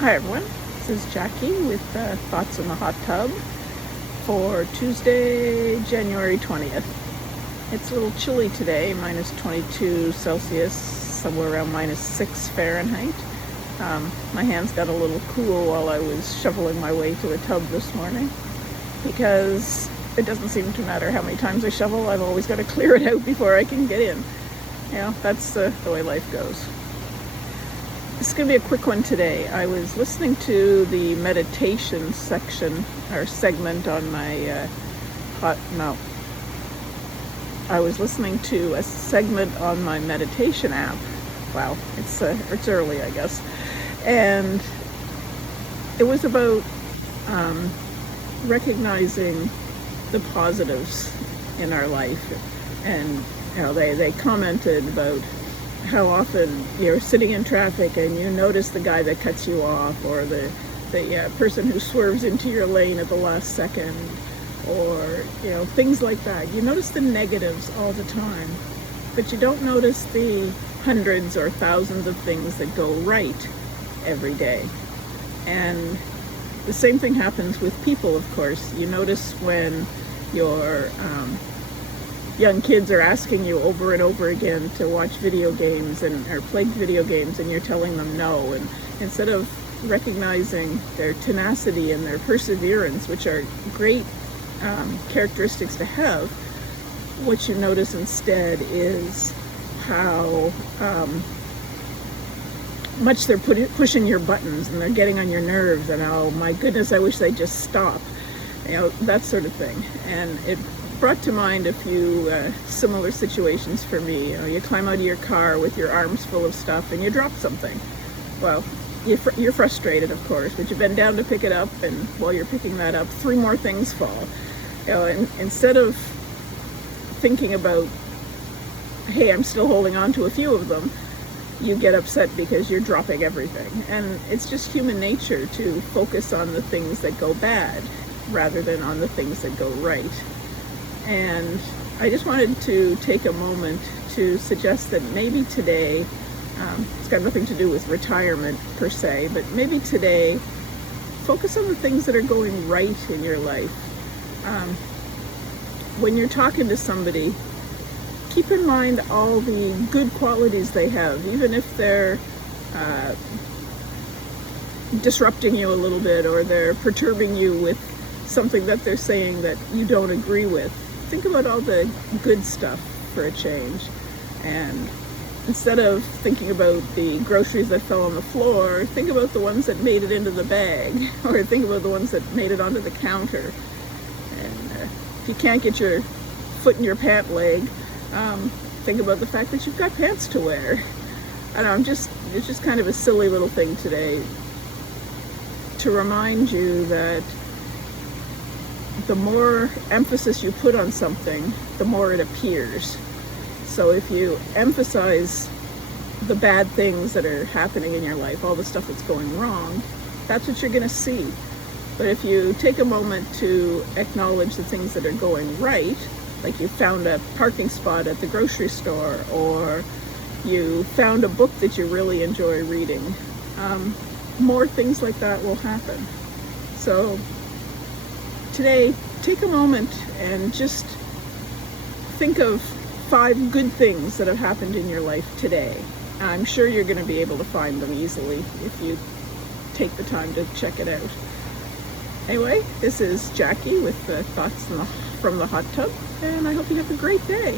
Hi everyone, this is Jackie with Thoughts in the Hot Tub for Tuesday, January 20th. It's a little chilly today, minus 22 Celsius, somewhere around minus 6 Fahrenheit. My hands got a little cool while I was shoveling my way to the tub this morning because it doesn't seem to matter how many times I shovel, I've always got to clear it out before I can get in. You know, that's the way life goes. This is going to be a quick one today. I was listening to the meditation section or segment on my I was listening to a segment on my meditation app. Wow, it's early, I guess. And it was about recognizing the positives in our life. And you know, they commented about how often you're sitting in traffic and you notice the guy that cuts you off, or the person who swerves into your lane at the last second, or you know, things like that. You notice the negatives all the time, but you don't notice the hundreds or thousands of things that go right every day. And the same thing happens with people, of course. You notice when your young kids are asking you over and over again to watch video games or play video games, and you're telling them no. And instead of recognizing their tenacity and their perseverance, which are great characteristics to have, what you notice instead is how much they're pushing your buttons and they're getting on your nerves, and oh my goodness, I wish they'd just stop. You know, that sort of thing. And it brought to mind a few similar situations for me. You know, you climb out of your car with your arms full of stuff and you drop something. Well, you're frustrated, of course, but you bend down to pick it up, and while you're picking that up, 3 more things fall. You know, and instead of thinking about, hey, I'm still holding on to a few of them, you get upset because you're dropping everything. And it's just human nature to focus on the things that go bad rather than on the things that go right. And I just wanted to take a moment to suggest that maybe today, it's got nothing to do with retirement per se, but maybe today, focus on the things that are going right in your life. When you're talking to somebody, keep in mind all the good qualities they have, even if they're disrupting you a little bit, or they're perturbing you with something that they're saying that you don't agree with. Think about all the good stuff for a change. And instead of thinking about the groceries that fell on the floor, think about the ones that made it into the bag, or think about the ones that made it onto the counter. And if you can't get your foot in your pant leg, think about the fact that you've got pants to wear. I don't know, it's just kind of a silly little thing today to remind you that the more emphasis you put on something, the more it appears. So if you emphasize the bad things that are happening in your life, all the stuff that's going wrong, that's what you're going to see. But if you take a moment to acknowledge the things that are going right, like you found a parking spot at the grocery store, or you found a book that you really enjoy reading, more things like that will happen. So today, take a moment and just think of 5 good things that have happened in your life today. I'm sure you're going to be able to find them easily if you take the time to check it out. Anyway, this is Jackie with Thoughts from the Hot Tub, and I hope you have a great day.